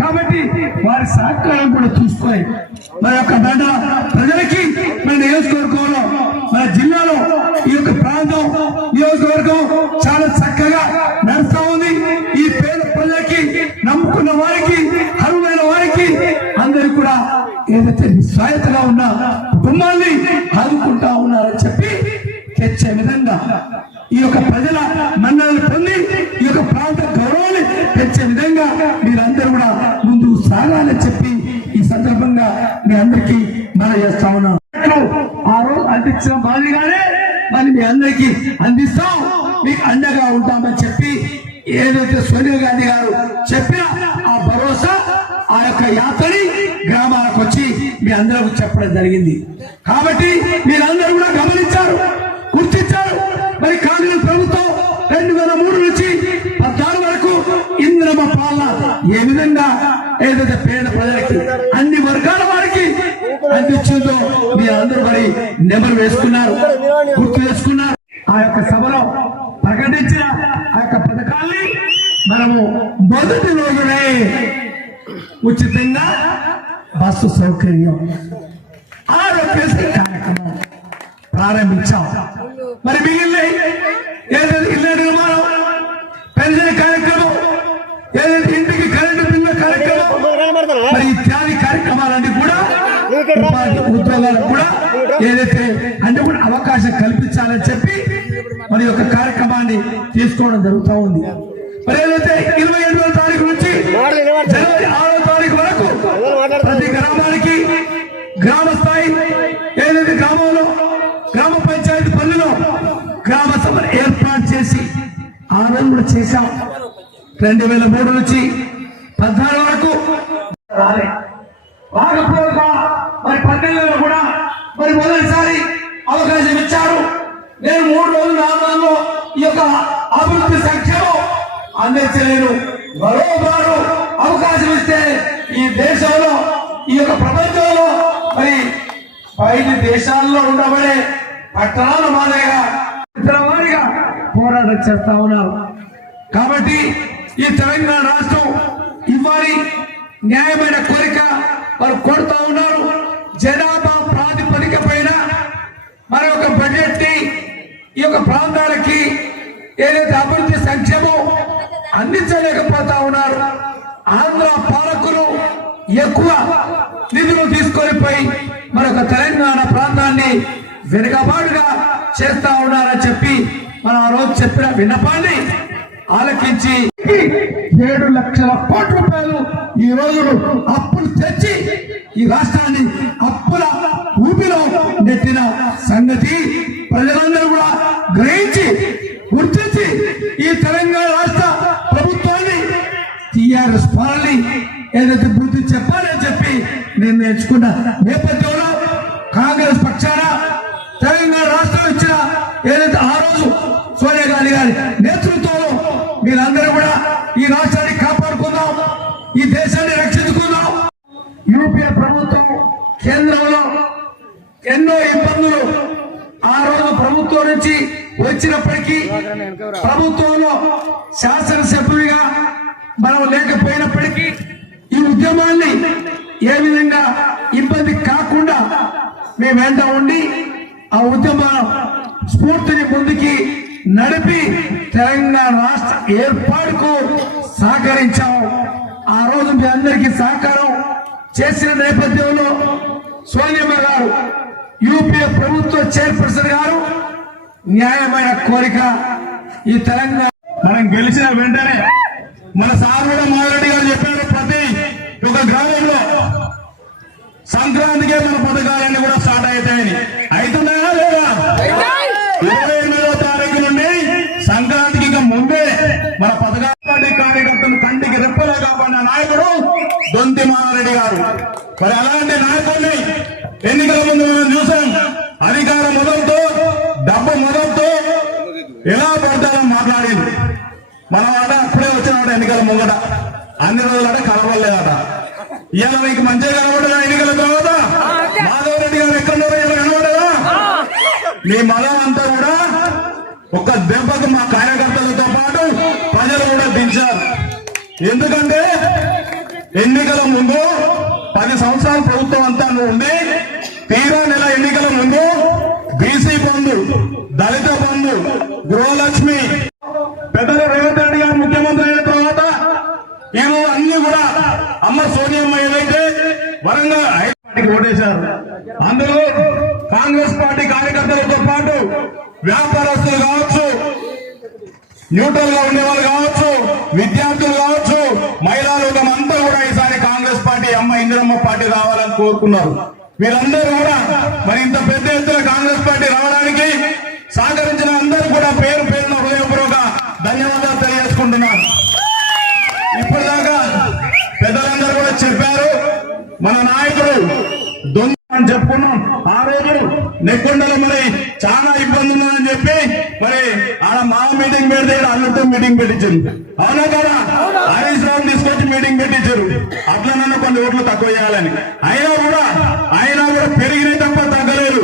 కాబట్టి వారి సహకారం కూడా చూసుకొని మన యొక్క దండ ప్రజలకి మన నియోజకవర్గంలో మన జిల్లాలో ఈ యొక్క ప్రాంతం నియోజకవర్గం చాలా చక్కగా నడుస్తా ఉంది. ఈ పేద ప్రజలకి నమ్ముకున్న వారికి అరువైన వారికి అందరూ కూడా ఏదైతే నిస్వాయతగా ఉన్న కుటుంబాన్ని ఆదుకుంటా ఉన్నారని చెప్పి తెచ్చే విధంగా ఈ యొక్క ప్రజల మన్నలను పొంది ఈ యొక్క ప్రాంత గౌరవాన్ని తెచ్చే విధంగా మీరు కూడా ముందుకు సాగాలని చెప్పి ఈ సందర్భంగా మీ అందరికీ మన చేస్తా ఉన్నాం ఆ రోజు అందించిన మాదిరిగానే మరి మీ అందరికీ అందిస్తాం. మీకు అండగా ఉంటామని చెప్పి ఏదైతే సోనియా గాంధీ గారు చెప్పిన ఆ భరోసా ఆ యొక్క యాత్రని గ్రామాలకు వచ్చి మీ అందరూ చెప్పడం జరిగింది. కాబట్టి మీరందరూ కూడా గమనించారు గుర్తించారు. మరి కాంగ్రెస్ ప్రభుత్వం రెండు వేల మూడు నుంచి పద్నాలుగు వరకు ఇంద్రమ పాలన ఏ విధంగా ఏదైతే పేద ప్రజలకి అన్ని వర్గాల వారికి అందించిందో మీరు అందరూ నెమరు వేసుకున్నారు గుర్తు వేసుకున్నారు ఆ యొక్క సభలో ప్రకటించిన ఆ యొక్క పథకాల్ని మనము మొదటి రోజునే ఉచితంగా బస్సు సౌకర్యం ఆరోగ్యశ్రీ కార్యక్రమం ప్రారంభించాం. మరి మిగిలిన ఏదైతే ఇళ్ళ నిర్మాణం పెన్షన్ కార్యక్రమం ఏదైతే ఇంటికి కరెంటు బిల్లు కార్యక్రమం మరి ఇత్యాది కార్యక్రమాలన్నీ కూడా ఉపాధి ఉద్యోగాలకు కూడా ఏదైతే అంటే కూడా అవకాశం కల్పించాలని చెప్పి మరి యొక్క కార్యక్రమాన్ని తీసుకోవడం జరుగుతూ ఉంది. మరి ఏదైతే ఇరవై ఎనిమిదో తారీఖు నుంచి జనవరి ఆరో తారీఖు వరకు ప్రతి గ్రామానికి గ్రామ స్థాయి ఏదైతే గ్రామంలో గ్రామ పంచాయతీ పల్లెలో గ్రామ సభను ఏర్పాటు చేసి ఆ రోజు కూడా చేశాం. రెండు వేల మూడు నుంచి పద్నాలుగు వరకు రాలే. అందించలేను. మరోమారు అవకాశం ఇస్తే ఈ దేశంలో ఈ యొక్క ప్రపంచంలో మరి బయట దేశాల్లో ఉండబడే పట్టణాల మాదిరిగా వారిగా పోరాటం చేస్తా ఉన్నారు. కాబట్టి ఈ తెలంగాణ రాష్ట్రం ఇవ్వాలి. న్యాయమైన కోరిక వారు కోరుతా ఉన్నారు. జనాభా ప్రాతిపదిక పైన మరి ఒక బడ్జెట్ని ఈ యొక్క ప్రాంతాలకి ఏదైతే అభివృద్ధి సంక్షేమం అందించలేకపోతా ఉన్నారు. ఆంధ్ర పాలకులు ఎక్కువ నిధులు తీసుకొని పోయి మరొక తెలంగాణ ప్రాంతాన్ని వెనుకబాటుగా చేస్తా ఉన్నారని చెప్పి మనం ఆ రోజు చెప్పిన విన్నపాన్ని ఆలకించి ఏడు లక్షల కోట్ల రూపాయలు ఈ రోజు అప్పులు తెచ్చి ఈ రాష్ట్రాన్ని అప్పుల ఊపిలో నెట్టిన సంగతి ప్రజలందరూ కూడా గ్రహించి గుర్తించి ఈ తెలంగాణ రాష్ట్ర ప్రభుత్వాన్ని టిఆర్ఎస్ ఏదైతే బుద్ధి చెప్పాలని చెప్పి నిర్ణయించుకున్న నేపథ్యంలో కాంగ్రెస్ పక్షాన తెలంగాణ రాష్ట్రం ఇచ్చిన ఏదైతే ఆ రోజు సోనియా గాంధీ గారి నేతృత్వంలో మీరందరూ కూడా ఈ రాష్ట్రాన్ని కాపాడుకుందాం ఈ దేశాన్ని రక్షించుకుందాం. యూపీఏ ప్రభుత్వం కేంద్రంలో ఎన్నో ఇబ్బందులు ఆ రోజు ప్రభుత్వం నుంచి వచ్చినప్పటికీ ప్రభుత్వంలో శాసనసభ్యుడిగా బలం లేకపోయినప్పటికీ ఈ ఉద్యమాన్ని ఏ విధంగా ఇబ్బంది కాకుండా మేము వెంట ఉండి ఆ ఉద్యమ స్ఫూర్తిని ముందుకి నడిపి తెలంగాణ రాష్ట్ర ఏర్పాటుకు సహకరించాం. ఆ రోజు మీ అందరికీ సహకారం చేసిన నేపథ్యంలో సోనియమ్మ గారు యూపీఏ ప్రభుత్వ చైర్పర్సన్ గారు న్యాయమైన కోరిక ఈ తెలంగాణ మనం గెలిచిన వెంటనే మన సార్ కూడా మారెడ్డి గారు చెప్పారు ప్రతి ఒక గ్రామంలో సంక్రాంతికే మన పథకాలన్నీ కూడా స్టార్ట్ అవుతాయని. అవుతున్నాయా లేదా? ఇరవై ఎనిమిదవ తారీఖు నుండి సంక్రాంతికి ఇంకా ముందే మన పథకాల పార్టీ కార్యకర్తలు కంటికి రెప్పలా కాపాడిన నాయకుడు దొంతి మారెడ్డి గారు. మరి అలాంటి నాయకుడిని ఎన్నికల ముందు మనం చూసాం. అధికార మొదలతో డబ్బు మొదలతో ఎలా పడతారో మాట్లాడింది. మనం అలా వచ్చినమాట ఎన్నికల ముంగట. అన్ని రోజులట కలవలేదట ఇవాళ మీకు మంచిగా కనబడదా ఎన్నికల తర్వాత? మాధవ్ రెడ్డి గారు ఎక్కడ కనబడదా మీ మలం అంతా కూడా ఒక దెబ్బకు మా కార్యకర్తలతో పాటు ప్రజలు కూడా దించారు. ఎందుకంటే ఎన్నికల ముందు పది సంవత్సరాల ప్రభుత్వం అంతా ఉండి తీరా నెల ఎన్నికల ముందు బీసీ బంధు దళిత బంధు గృహలక్ష్మి పెద్దలు రేవంత్ రెడ్డి గారు ముఖ్యమంత్రి అయిన తర్వాత ఈరోజు అన్ని కూడా అమ్మ సోనియమ్మ ఏదైతే వరంగల్ హైదరాబాద్కి ఓటేశారు. అందులో కాంగ్రెస్ పార్టీ కార్యకర్తలతో పాటు వ్యాపారస్తులు కావచ్చు న్యూట్రల్గా ఉండేవాళ్ళు కావచ్చు విద్యార్థులు కావచ్చు మహిళా లోకం అంతా కూడా ఈసారి కాంగ్రెస్ పార్టీ అమ్మ ఇందిరమ్మ పార్టీ రావాలని కోరుకున్నారు. వీరందరూ కూడా మరి ఇంత పెద్ద ఎత్తున కాంగ్రెస్ పార్టీ రావడానికి సాగర్ మన నాయకుడు దొంగ అని చెప్పుకున్నాం. ఆ రోజు నెక్కొండలో మరి చాలా ఇబ్బంది ఉందని చెప్పి మరి ఆడ మా మీటింగ్ పెడితే ఈడ మీటింగ్ పెట్టించారు. అవునా కదా? హరీష్ రావు తీసుకొచ్చి మీటింగ్ పెట్టించారు. అట్లనన్నా కొన్ని ఓట్లు తక్కువ చేయాలని. అయినా కూడా అయినా కూడా పెరిగినాయి తప్ప తగ్గలేదు.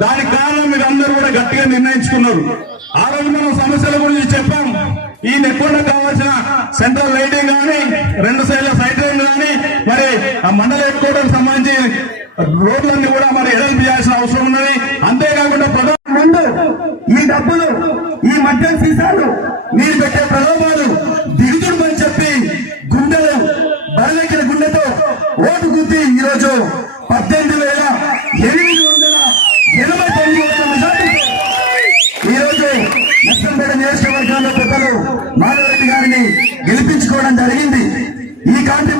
దానికి కారణం మీరు అందరూ కూడా గట్టిగా నిర్ణయించుకున్నారు. ఆ రోజు మనం సమస్యల గురించి చెప్పాం. ఈ నెక్కొండ కావాల్సిన సెంట్రల్ లైటింగ్ కానీ రెండు సైడ్ మరి ఆ మండల హెడ్ క్వార్టర్ సంబంధించి రోడ్లన్నీ కూడా మరి ఎడల్పు చేయాల్సిన అవసరం ఉన్నది. అంతేకాకుండా ముందు ఈ డబ్బులు ఈ మద్యం సీసాలు మీరు పెట్టే ప్రలోభాలు దిగుతుడమని చెప్పి గుండెలు బరలెక్కిన గుండెతో ఓటు గుద్ది ఈరోజు పద్దెనిమిది వేల ఎనిమిది వందల ఎనభై తొమ్మిది ఓట్ల మెజార్టీతో ఈరోజు నష్టంపేట నియోజకవర్గంలో పెద్దలు మాధవరెడ్డి గారిని గెలిపించుకోవడం జరిగింది. ఈ కాంతి